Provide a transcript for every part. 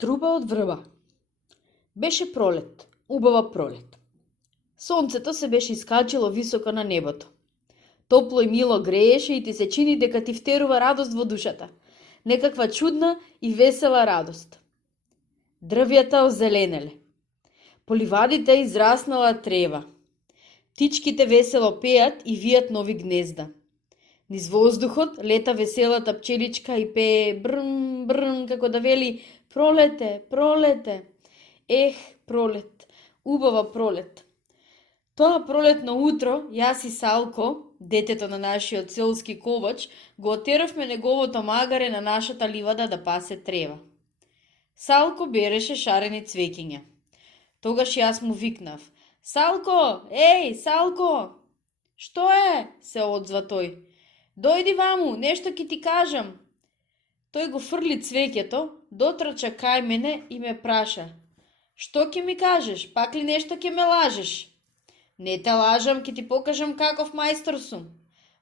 Труба од врба. Беше пролет, убава пролет. Сонцето се беше искачило високо на небото. Топло и мило грееше и ти се чини дека ти втерува радост во душата. Некаква чудна и весела радост. Дрвјата озеленеле. По ливадите израснала трева. Птичките весело пеат и вијат нови гнезда. Низ воздухот лета веселата пчеличка и пее брм, брм, како да вели пролете, пролете. Ех, пролет, убава пролет. Тоа пролетно утро, јас и Салко, детето на нашиот селски ковач, го отеравме неговото магаре на нашата ливада да пасе трева. Салко береше шарени цвеќиња. Тогаш јас му викнав: Салко, еј, Салко! Што е? Се одзва тој. Дојди ваму, нешто ќе ти кажам. Тој го фрли цвеќето, дотрча кај мене и ме праша: Што ќе ми кажеш? Пак ли нешто ќе ме лажеш? Не те лажам, ќе ти покажам каков мајстор сум.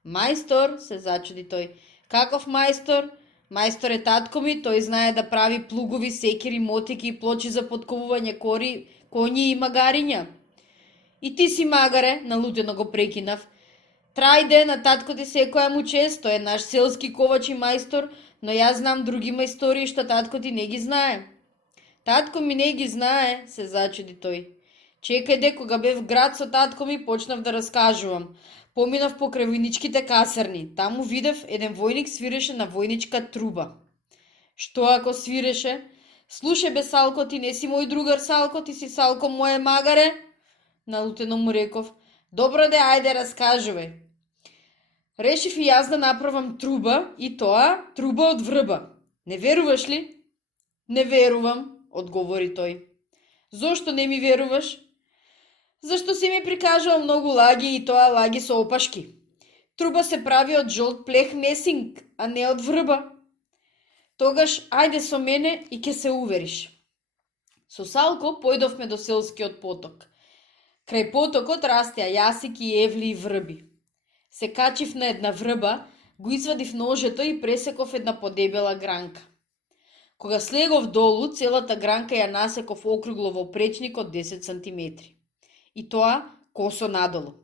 Мајстор, се зачуди тој. Каков мајстор? Мајстор е татко ми, тој знае да прави плугови, секири, мотики и плочи за подковување коњи и магариња. И ти си магаре, налутено го прекинав. Трајде, на татко ти секоја му чест, тој е наш селски ковач и мајстор, но јас знам други мајстори што татко ти не ги знае. Татко ми не ги знае, се зачуди тој. Чекајде, кога бев в град со татко ми, почнав да раскажувам. Поминав покрај војничките касарни. Таму видев еден војник свиреше на војничка труба. Што ако свиреше? Слушај бе, Салко, ти не си мој другар, Салко, ти си Салко моје магаре? Налутено му реков. Добро де, ајде, раскажувај. Решив и јас да направам труба, и тоа труба од врба. Не веруваш ли? Не верувам, одговори тој. Зошто не ми веруваш? Зашто си ми прикажал многу лаги и тоа лаги со опашки. Труба се прави од жолт плех месинг, а не од врба. Тогаш ајде со мене и ќе се увериш. Со Салко појдовме до селскиот поток. Крај потокот растеа јасики, евли и врби. Се качив на една врба, го извадив ножето и пресеков една подебела гранка. Кога слегов долу, целата гранка ја насеков округло во пречник од 10 сантиметри. И тоа косо надолу.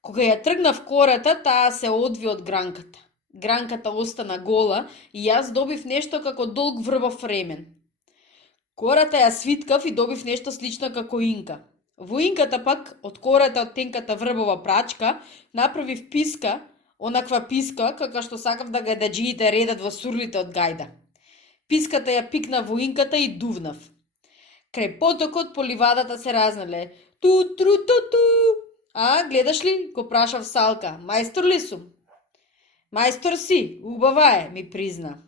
Кога ја тргнав кората, таа се одви од гранката. Гранката остана гола и јас добив нешто како долг врбов ремен. Кората ја свиткав и добив нешто слично како инка. Во инката пак, од кората од тенката врбова прачка, направив писка, онаква писка, како што сакав да гајдаџиите редат во сурлите од гајда. Писката ја пикна во инката и дувнав. Крај потокот по ливадата се разнале ту-тру-ту-ту. А, гледаш ли? Го прашав Салка. Мајстор ли сум? Мајстор си, убава е, ми призна.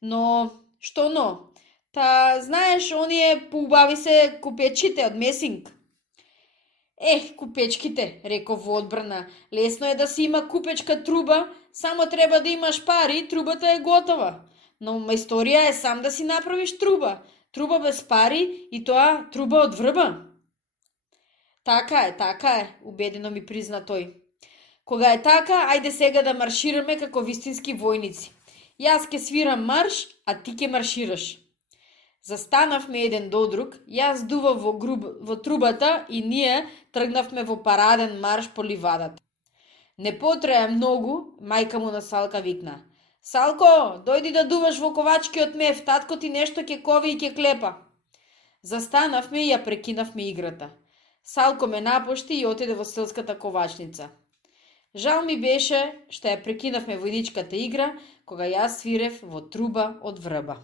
Но, што но? Та, знаеш, оние поубави се купечките од месинг. Ех, купечките, реков во одбрана. Лесно е да си има купечка труба, само треба да имаш пари, трубата е готова. Но мајсторија е сам да си направиш труба. Труба без пари и тоа труба од врба. Така е, убедено ми призна тој. Кога е така, ајде сега да маршираме како вистински војници. Јас ке свирам марш, а ти ке маршираш. Застанавме еден до друг, јас дував во трубата и ние тргнавме во параден марш по ливадата. Не потреа многу, мајка му на Салка викна: Салко, дојди да дуваш во ковачкиот мев, татко ти нешто ќе кови и ќе клепа. Застанавме и ја прекинавме играта. Салко ме напушти и отиде во селската ковачница. Жал ми беше што ја прекинавме војничката игра, кога јас свирев во труба од врба.